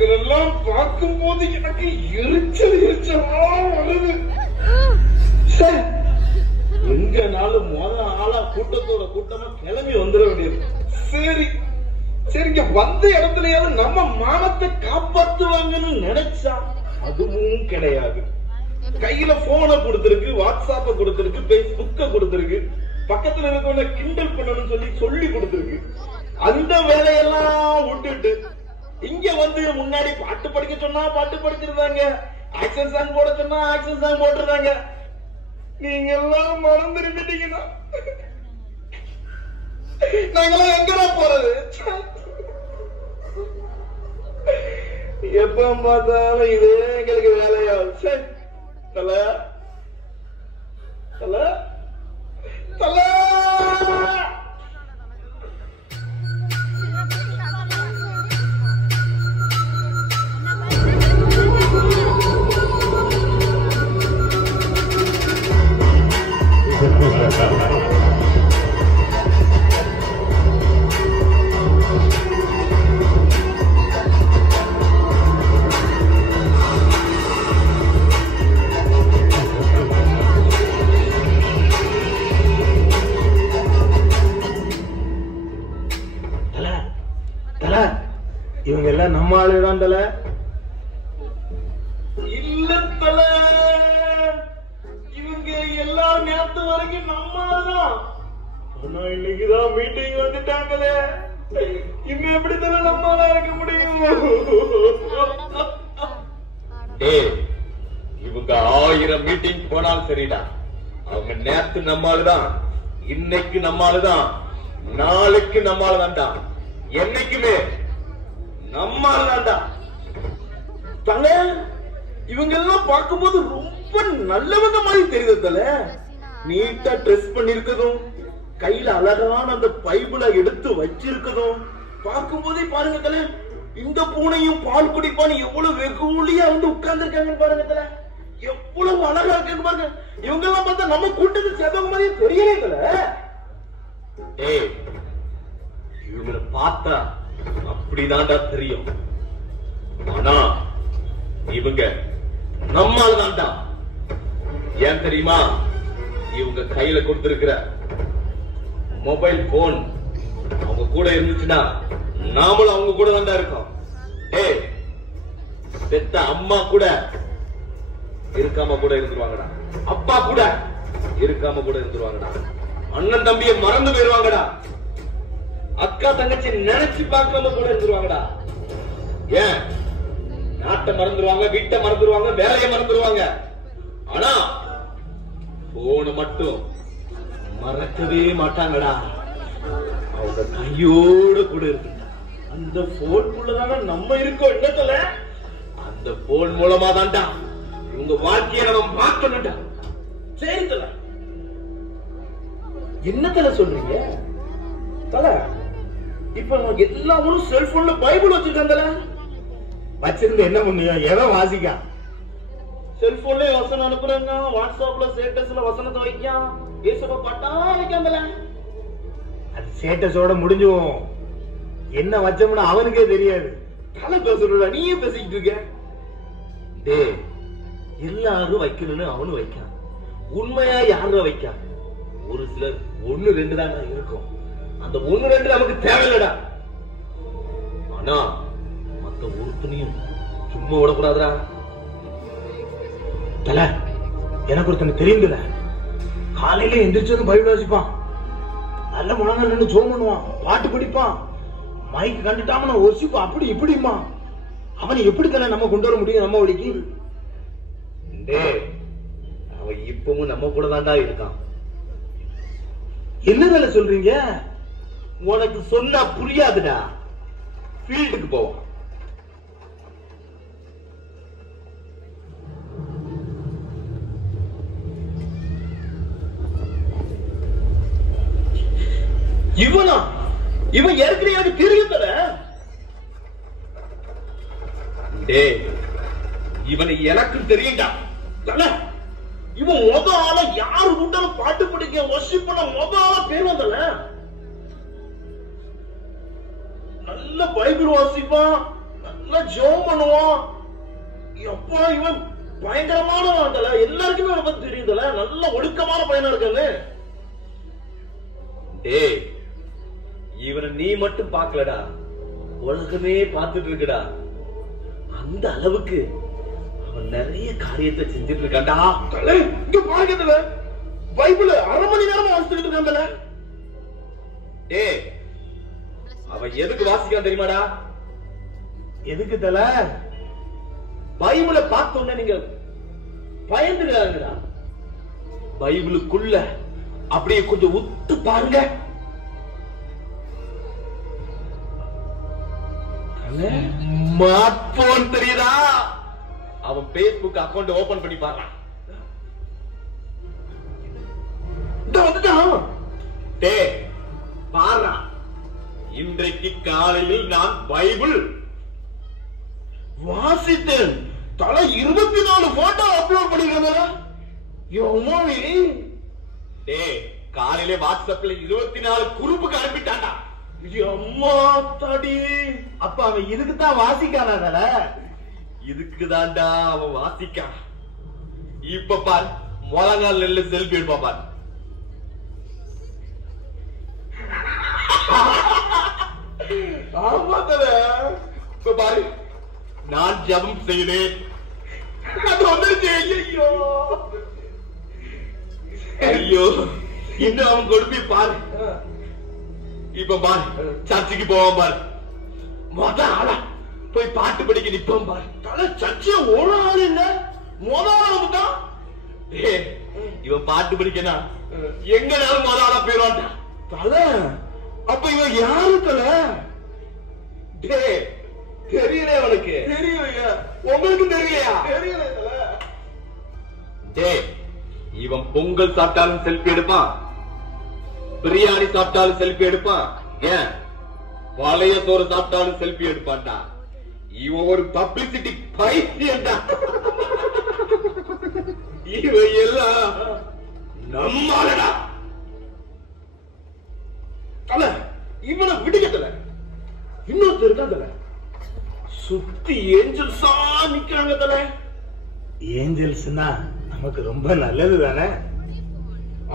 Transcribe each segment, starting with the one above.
இவங்களெல்லாம் பார்க்கும் போது எனக்கு எரிச்சலா வருது. எங்கனாலும் ஆளா கூட்டத்தோட கூட்டமா கிளம்பி வந்துட வேண்டியது. சரி சரிங்க, வந்த இடத்துலயாவது நம்ம மானத்தை காப்பாத்துவாங்கன்னு நினைச்சா அதுவும் கிடையாது. கையில போனை கொடுத்திருக்கு, வாட்ஸ்அப்ப கொடுத்திருக்கு, பேஸ்புக்க கொடுத்திருக்கு, பக்கத்துல இருக்கவங்க கிண்டல் பண்ணணும்னு சொல்லி கொடுத்திருக்கு. அந்த வேலையெல்லாம் விட்டுட்டு இங்க வந்து முன்னாடி பாட்டு படிக்க சொன்னா பாட்டு படிச்சிருந்தாங்க, ஆக்ஷன் சாங் போட சொன்னா ஆக்ஷன் சாங் போட்டுருந்தாங்க. நீங்க எல்லாம் மறந்துருந்துட்டீங்கன்னா நாங்கெல்லாம் எங்கடா போறது? எப்ப பார்த்தாலும் இதே எங்களுக்கு வேலையாகும். சரி தல தல தல இவங்க எல்லாம் நம்ம ஆளுதான் தல. இல்ல தல, இவங்க எல்லாம் நேத்து வரைக்கும் நம்ம ஆளுதான். ஆனா இன்னைக்குதான் மீட்டிங் வந்துட்டாங்களே, இன்னும் எப்படி தல நம்ம ஆளா இருக்க முடியும்? இவங்க 1000 மீட்டிங் போனாலும் சரிடா, அவங்க நேத்து நம்ம ஆளுதான், இன்னைக்கு நம்ம ஆளுதான், நாளைக்கு நம்ம ஆளுதான்டா, என்னைக்குமே நம்மாலதான்டா. தல இவங்க எல்லாம் பார்க்கும்போது ரொம்ப நல்லவங்க மாதிரி தெரியுது தல. நீட்டா ட்ரெஸ் பண்ணிருக்கதும், கையில அழகான அந்த பைபிளை எடுத்து வச்சிருக்கதும் பார்க்கும் போதே பாருங்க தல, இந்த பூனையும் பால் குடிப்பான்னு எவ்வளவு வெகுளியா வந்து உட்கார்ந்து இருக்காங்க பாருங்க தல, எவ்வளவு அழகா இருக்கு பாருங்க. இவங்க எல்லாம் பார்த்தா நம்ம கூட்டத்துக்கு சேர்ந்தவங்க மாதிரி தெரியலே தல. இவங்களை பார்த்தா அப்படிதான்டா தெரியும், ஆனா இவங்க நம்மால்தான்டா. ஏன் தெரியுமா? இவங்க கையில கொடுத்திருக்கிற மொபைல் போன் அவங்க கூட இருந்துச்சுன்னா நாமளும் அவங்க கூட தான்டா இருக்கோம். பெத்த அம்மா கூட இருக்காம கூட இருந்துருவாங்கடா, அப்பா கூட இருக்காம கூட இருந்துருவாங்கடா, அண்ணன் தம்பியை மறந்து போயிருவாங்கடா, அக்கா தங்கச்சி நினைச்சு பார்க்காம கூட இருந்துருவாங்கடா. ஏன் நாட்டை மறந்துருவாங்க, வீட்டை மறந்துருவாங்க, வேலையை மறந்துருவாங்க, ஆனா போன மட்டும் மறக்கவே மாட்டாங்கடா. அவங்க கையோட கூட இருக்கு. அந்த போனுக்குள்ளதான நம்ம இருக்கோம். என்னத்துல அந்த போன் மூலமா தான்டா இவங்க வாழ்க்கையை நம்ம மாற்றணும்டா. சரி தல, என்னத்துல சொல்றீங்க தல? இப்ப எல்லாரும் செல்போன்ல பைபிள் வச்சிருக்காங்கல்ல, வச்சிருந்து என்ன பண்ணுவோம்? எதை வாசிக்கா? செல்போன்ல வசனம் அனுப்புறாங்க, வாட்ஸ்அப்ல ஸ்டேட்டஸ்ல வசனத்தை வைக்கான், ஏசப்பா பாட்டா வைக்காங்கல்ல. அது ஸ்டேட்டஸோட முடிஞ்சுவோம். என்ன வச்சோம்னா அவனுக்கே தெரியாது. தலை பேசுறா, நீயே பேசிக்கிட்டு இருக்க. டேய், எல்லாரும் வைக்கணும்னு அவனு வைக்கான். உண்மையா யாரும் வைக்கா? ஒரு சிலர் 1 2 தான் இருக்கும். அந்த 1 2 நமக்கு தேவையில்லடா. ஆனா மத்த ஒருத்தனையும் சும்மா விடக்கூடாதுடா. தல, எனக்கு ஒருத்தனை தெரியுதுல, காலையில எந்திரிச்சதும் பைபிள் வாசிப்பான், நல்ல முழங்க நின்று ஜெபம் பண்ணுவான், பாட்டு படிப்பான், மைக்கு கண்டுட்டாம ஒசிப்பான், அப்படி இப்படிமா. அவனை எப்படி தானே நம்ம கொண்டு வர முடியும் நம்ம வழிக்கு? அவன் இப்பவும் நம்ம கூட தான்டா இருக்கான். என்ன சொல்றீங்க? உனக்கு சொன்னா புரியாதுடா. ஃபீல்டுக்கு போவான். இவனா? இவன் ஏற்கனவே எனக்கு தெரியும் தர. இவனை எனக்கு தெரியும்டா. இவன் மொத ஆள யாரு கூட்டாலும் பாட்டு படிக்க வர்ஷிப் பண்ண மொத ஆள பேர் வந்தல. நல்ல பைபிள் வாசிப்பான், நல்ல நல்லா ஜெபம் பண்ணுவான். எப்பா இவன் பயங்கரமான தல, எல்லாருக்குமே அவனை பத்தி தெரியுதுல, நல்ல ஒழுக்கமான பையனா இருக்கான்னு. டேய், இவனை நீ மட்டும் பாக்கலடா, உலகமே பார்த்துட்டு இருக்குடா. அந்த அளவுக்கு அவன் நிறைய காரியத்தை செஞ்சுட்டு இருக்கான்டா. தல இங்க பாருங்கல, பைபிள் அரை மணி நேரம் வாசிச்சுட்டு இருக்கான்ல. டேய், அவன் எதுக்கு வாசிக்கான் தெரியுமாடா? எதுக்கு தல? பைபிளை பார்த்தோன்னே நீங்க பயந்துடாங்கடா. பைபிளுக்குள்ள அப்படியே கொஞ்சம் உத்து பாருங்க. ஸ்மார்ட் போன் தெரியுதா? அவன் Facebook அக்கவுண்ட் ஓபன் பண்ணி பாருங்க. டேய் பாரு, இன்றைக்கு காலையில் நான் பைபிள் வாசித்தேன். தலை 24 போட்டோ அப்லோட் பண்ணிருக்காங்க. டேய், காலையிலே வாட்ஸ்அப்ல 24 குரூப்புக்கு அனுப்பிட்டான்டா. அம்மா தாடி, அப்ப அவன் இதுக்குதான் வாசிக்கானால? இதுக்குதான்டா அவன் வாசிக்கான். இப்ப பார், முழங்கால் நெல்லு செல்ஃபி எடுப்பா பார். ஆமா தல. இப்ப பாரு, நான் ஜெபம் செய்தேன், அது வந்துருச்சு. ஐயோ ஐயோ, இன்னும் அவன் கொடுப்பி பாரு. இப்ப பாரு, சர்ச்சுக்கு போவான் பாரு. மொத ஆளா போய் பாட்டு படிக்க நிப்போம் பாரு. தல சர்ச்சை ஒரு ஆள் இல்ல, முதல் தான். இவன் பாட்டு படிக்கனா எங்கனாலும் மொத ஆளா போயிடுவான்டா. தல அப்ப இவன் யாரு தல? தெரியல அவனுக்கு. தெரியலையா? உங்களுக்கு தெரியலையா? தெரியல தல. டேய், இவன் பொங்கல் சாப்பிட்டாலும் செல்ஃபி எடுப்பான், பிரியாணி சாப்பிட்டாலும் செல்ஃபி எடுப்பான், ஏன் பழைய சோறு சாப்பிட்டாலும் செல்ஃபி எடுப்பான்டா. இவன் ஒரு பப்ளிசிட்டி பைத்தியம்டா. இவன் எல்லாம் நம்மாலடா. தல இவனை விடுகட்டல. இன்னொருத்தர் இருக்கான் தல, சுத்தி ஏஞ்சல்ஸா நிக்கிறாங்க தல. ஏஞ்சல்ஸ்னா நமக்கு ரொம்ப நல்லது தானே?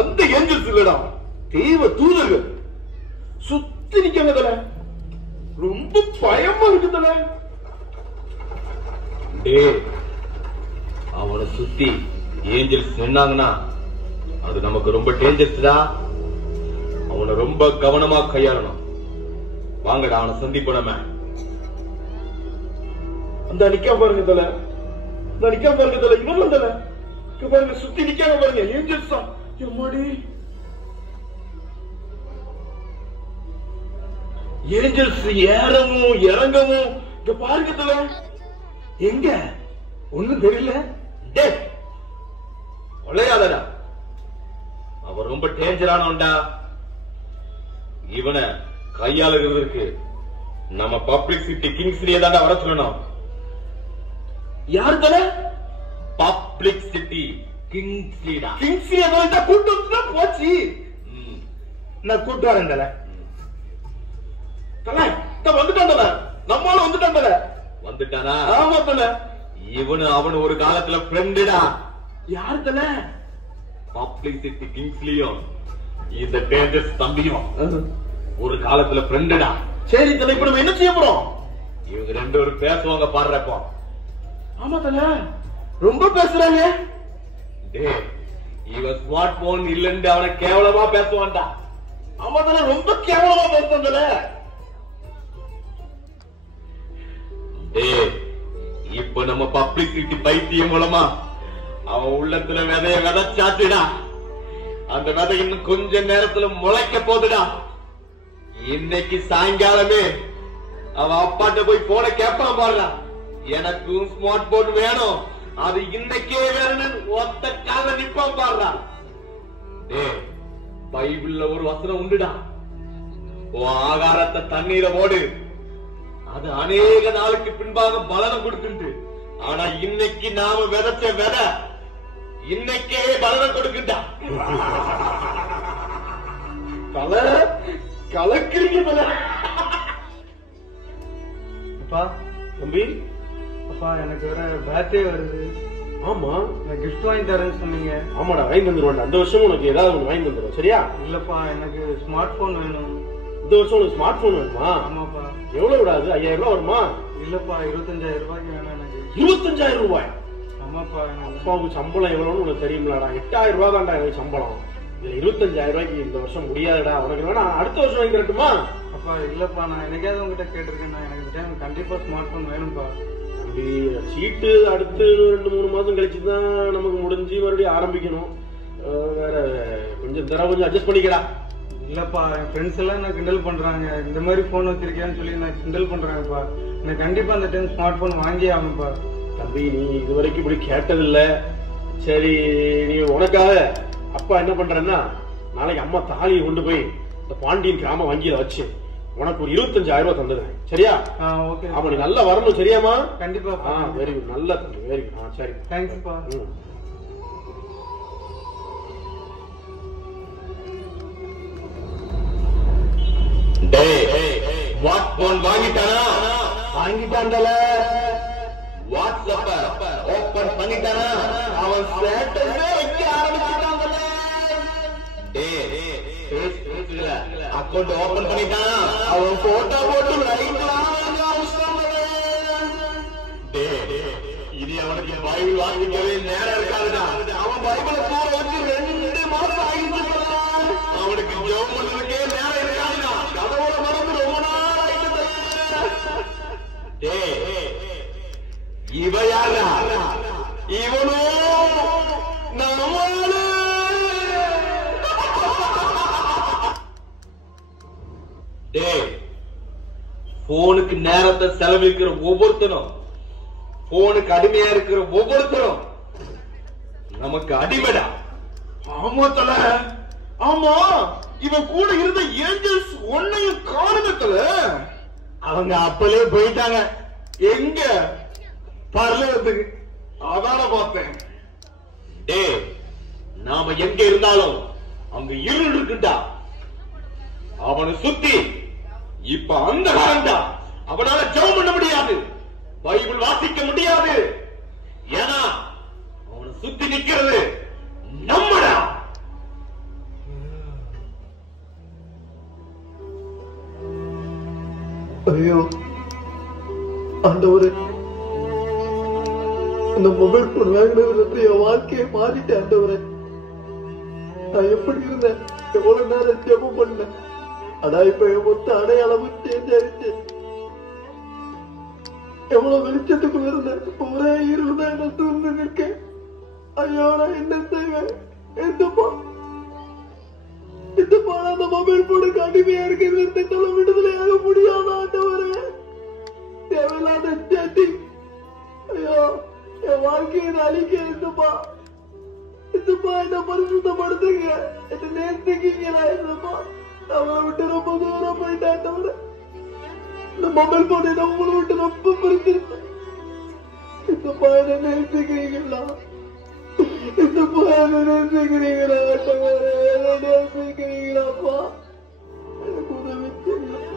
அந்த ஏஞ்சல்ஸ் இல்லடா, தேவ தூதர்கள் சுத்தி நிக்கிறாங்க தல. ரொம்ப பயமா இருக்கு தல. டேய், அவனை சுத்தி ஏஞ்சல்ஸ் நின்னாங்கன்னா அது நமக்கு ரொம்ப டேஞ்சர்ஸ்டா. அவனை ரொம்ப கவனமா கையாளணும். வாங்கடா, அவனை சந்திப்போம் நம்ம. அந்த நிக்காம பாருங்க தல, அந்த நிக்காம பாருங்க தல, இவன் தல பாருங்க, சுத்தி நிக்காம பாருங்க, ஏஞ்சல்ஸ் தான். எம்மாடி, ஏஞ்சல்ஸ் ஏறவும் இறங்கவும். இங்க பாருங்க தல, எங்க ஒண்ணும் தெரியல. டேய், கொலையாதடா, அவன் ரொம்ப டேஞ்சரானவன்டா. இவனை கையாளுகிறதுக்கு நம்ம பப்ளிசிட்டி கிங்ஸ்லயே தாண்டா வர சொல்லணும். யார் தல? பப்ளிசிட்டி கிங்ஸ்லிடா. கிங்ஸ்லி தான் கூட்டு வந்து போச்சு. நான் கூட்டு வரேன் தல. தல வந்துட்டான் தல, நம்மளால வந்துட்டான் தல. வந்துட்டானா? ஆமா தல. இவனு அவனு ஒரு காலத்துல ஃப்ரெண்டுடா. யார் தல? பப்ளிசிட்டி கிங்ஸ்லியும் இந்த டேஞ்சர்ஸ் தம்பியும் ஒரு காலத்துல ஃப்ரெண்டுடா. சரி தல, இப்ப நம்ம என்ன செய்ய போறோம்? இவங்க ரெண்டு பேரும் பேசுவாங்க பாடுறப்போ. ஆமா தல, ரொம்ப பேசுறாங்க. டேய், இவன் ஸ்மார்ட் போன் இல்லன்னு அவனை கேவலமா பேசுவான்டா. ஆமா தல, ரொம்ப கேவலமா பேசுறான் தல. டேய், இப்ப நம்ம பப்ளிசிட்டி பைத்தியம் மூலமா அவன் உள்ளத்துல விதைய விதைச்சாச்சுடா. அந்த விதை இன்னும் கொஞ்ச நேரத்துல முளைக்க போதுடா. இன்னைக்கு சாயங்காலமே அவன் அப்பாட்ட போய் போன கேப்பான் பாடுறா, எனக்கும் ஸ்மார்ட் போன் வேணும், அது இன்னைக்கே வேணும்னு ஒத்த கால நிப்பான் பாடுறா. டேய், பைபிள்ல ஒரு வசனம் உண்டுடா, உன் ஆகாரத்தை தண்ணீரை போடு, அது அநேக நாளுக்கு பின்பாக பலனம் கொடுக்குது. ஆனா இன்னைக்கு நாம விதைச்ச விதை இன்னைக்கே பலனம் கொடுக்குண்டா. தல கலக்கிறீங்க தல. தம்பி, அப்பா எனக்கு வேற பர்த்டே வருது. ஆமா கிஃப்ட் வாங்கி தரேன்னு சொன்னீங்க. ஆமாடா, வாங்கி தந்துருவாண்டா. அந்த வருஷம் உனக்கு ஏதாவது ஒன்று வாங்கி தந்துடும், சரியா? இல்லப்பா, எனக்கு ஸ்மார்ட் போன் வேணும். இந்த வருஷம் உனக்கு ஸ்மார்ட் போன் வேணுமா? ஆமாப்பா. எவ்வளவு விடாது? 5000 ரூபாய் வருமா? இல்லப்பா, 25,000 ரூபாய்க்கு வேணும் எனக்கு. 25,000 ரூபாய்? ஆமாப்பா. அப்பாவுக்கு சம்பளம் எவ்வளவுன்னு உனக்கு தெரியுமிலடா? 8,000 ரூபாய் தான்டா எனக்கு சம்பளம். இதுல 25,000 ரூபாய்க்கு இந்த வருஷம் முடியாதுடா. உனக்கு வேணா அடுத்த வருஷம் வாங்கி தரட்டுமா? அப்பா இல்லப்பா, நான் என்னைக்காவது உங்ககிட்ட கேட்டிருக்கேன். எனக்கு இந்த டைம் கண்டிப்பா ஸ்மார்ட் போன் வேணும்ப்பா. தம்பி, சீட்டு அடுத்து 2-3 மாதம் கழிச்சு தான் நமக்கு முடிஞ்சு மறுபடியும் ஆரம்பிக்கணும். வேற கொஞ்சம் தர கொஞ்சம் அட்ஜஸ்ட் பண்ணிக்கடா. இல்லப்பா, என் ஃப்ரெண்ட்ஸ் எல்லாம் என்ன கிண்டல் பண்றாங்க. இந்த மாதிரி போன் வச்சிருக்கேன்னு சொல்லி நான் கிண்டல் பண்றாங்கப்பா. எனக்கு கண்டிப்பா அந்த டைம் ஸ்மார்ட் போன் வாங்கியே ஆகணும்ப்பா. தம்பி, நீ இது வரைக்கும் இப்படி கேட்டதில்ல. சரி, நீ உனக்காக அப்பா என்ன பண்றேன்னா, நாளைக்கு அம்மா தாலியை கொண்டு போய் இந்த பாண்டியன் கிராம வங்கியில வச்சு உனக்கு ஒரு 25,000 ரூபாய் தந்துடுறேன், சரியா? ஓகே. ஆமா, நீ நல்லா வரணும், சரியாமா? கண்டிப்பா. வெரி குட், நல்ல தம்பி, வெரி குட். சரி, தேங்க்ஸ்ப்பா. வாட்ஸ் போன் வாங்கிட்டானா? வாங்கிட்டான்டல. வாட்ஸ்அப்ப ஓபன் பண்ணிட்டானா? அவன் ஸ்டேட்டஸே வைக்க ஆரம்பிச்சிட்டான்ல. ஃபேஸ்புக்ல அக்கவுண்ட் ஓபன் பண்ணிட்டானா? அவன் போட்டோ போட்டு லைக்லாம் இனி அவனுக்கு பைபிள் வாங்கிக்கவே நேரம் இருக்காதுடா. அவன் பைபிளை தூர வச்சு 2 மாசம் ஆகிட்டு அவனுக்கு ஜெபம் பண்றதுக்கே நேரம் இருக்காதுடா. கதவுல மறந்து ரொம்ப நாள் ஆயிட்டு. இவ யாரா? இவனோ நம்மளு. போனுக்கு நேரத்தை செலவிக்கிற ஒவ்வொருத்தரும், போனுக்கு அடிமையா இருக்கிற ஒவ்வொருத்தரும் நமக்கு அடிமைடா. ஆமா தல, ஆமா. இவன் கூட இருந்த ஏஞ்சல்ஸ் ஒன்னையும் காரணத்துல அவங்க அப்பலே போயிட்டாங்க. எங்க? பரலோகத்துக்கு. அதான பார்த்தேன். நாம எங்க இருந்தாலும் அங்க இருள் இருக்குண்டா. அவனை சுத்தி இப்ப அந்த காரண்டா. அவனால ஜெபம் பண்ண முடியாது, பைபிள் வாசிக்க முடியாது. ஏன்னா அவனை சுத்தி நிக்கிறது நம்மடா. ஐயோ ஆண்டவரே, அந்த மொபைல் போன் வாங்கினதுல என் வாழ்க்கையை மாறிட்டேன். ஆண்டவரே, நான் எப்படி இருந்தேன், எவ்வளவு நேரம் ஜெபம் பண்ணேன். ஆனா இப்ப என் மொத்த அடையாளமும் சேஞ்ச் ஆயிடுச்சு. எவ்வளவு வெளிச்சத்துக்குள்ள இருந்தேன், ஒரே இருதான் என்ன சூழ்ந்து இருக்கேன். ஐயோ, நான் என்ன செய்வேன்? எந்தப்பா அந்த மொபைல் போனுக்கு அடிமையா இருக்கிறது விடுதலையாக முடியாத ஆண்டவரே. தேவையில்லாத சேட்டிங், ஐயோ என் வாழ்க்கையை அழிக்க. எந்தப்பா என்ன பரிசுத்தப்படுத்துங்க, என்ன நேசிக்கீங்களா? என்னப்பா அவரை விட்டு ரொம்ப தூரம் போயிட்டாண்டவர. இந்த மொபைல் போன் என்ன உங்களை விட்டு ரொம்ப பிரிச்சிருந்த. இந்தப்பா என்ன நேசிக்கிறீங்களா? இந்தப்பா என்ன நேசிக்கிறீங்களா? என்ன நேசிக்கிறீங்களாப்பா? எனக்கு உதவி செய்யலாம்.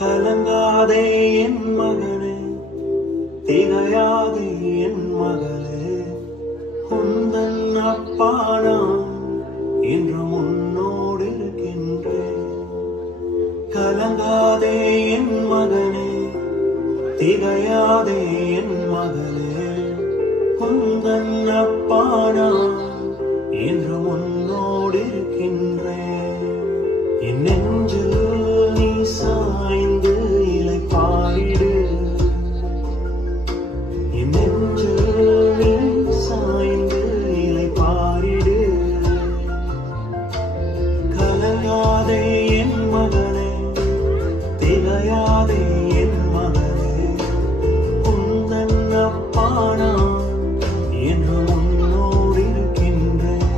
கலங்காதே என் மகனே, திகையாதே என் மகளே, உந்தன் அப்பா நான் என்று உன்னோடு இருக்கின்றேன். கலங்காதே என் மகனே, திகையாதே என் மகளே, உந்தன் அப்பா நான் என்று உன்னோடு இருக்கின்றேன். என் நெஞ்சில் நீ சாய்ந்து இலை பாயிடு, என் நெஞ்சில் நீ சாய்ந்து இலை பாரிடு. கலங்காதே என் மகனே, திகையாதே என் மகளே, உந்தன் அப்பா நான் என்று உன்னோடு இருக்கின்றேன்.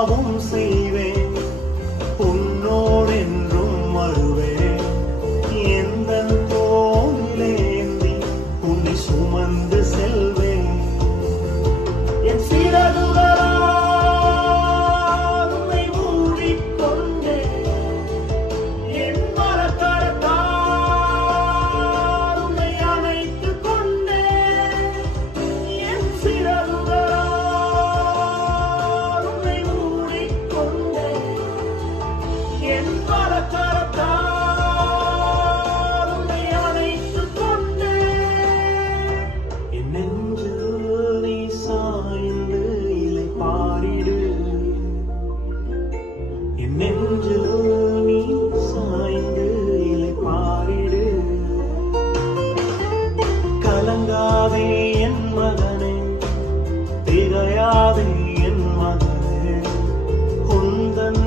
யாவும் செய்வேன், உன்னோடென்றும் வருவேன். எந்தன் தோளிலேந்தி உன்னை சுமந்து செல்வேன். என் சிறகுகளால் உன்னை மூடிக்கொண்டேன், என் வலக்கரத்தால் உன்னை அணைத்துக் கொண்டேன். என் சிறகுகளால் உன்னை மூடிக்கொண்டேன், என் வலக்கரத்தால் உன்னை அணைத்துக் கொண்டேன். என் நெஞ்சில் நீ சாய்ந்து இலை பாரிடு, என் நெஞ்சில் நீ சாய்ந்து இலை பாரிடு. கலங்காதே என் மகனே, திகையாதே என் மகனே, உந்தன்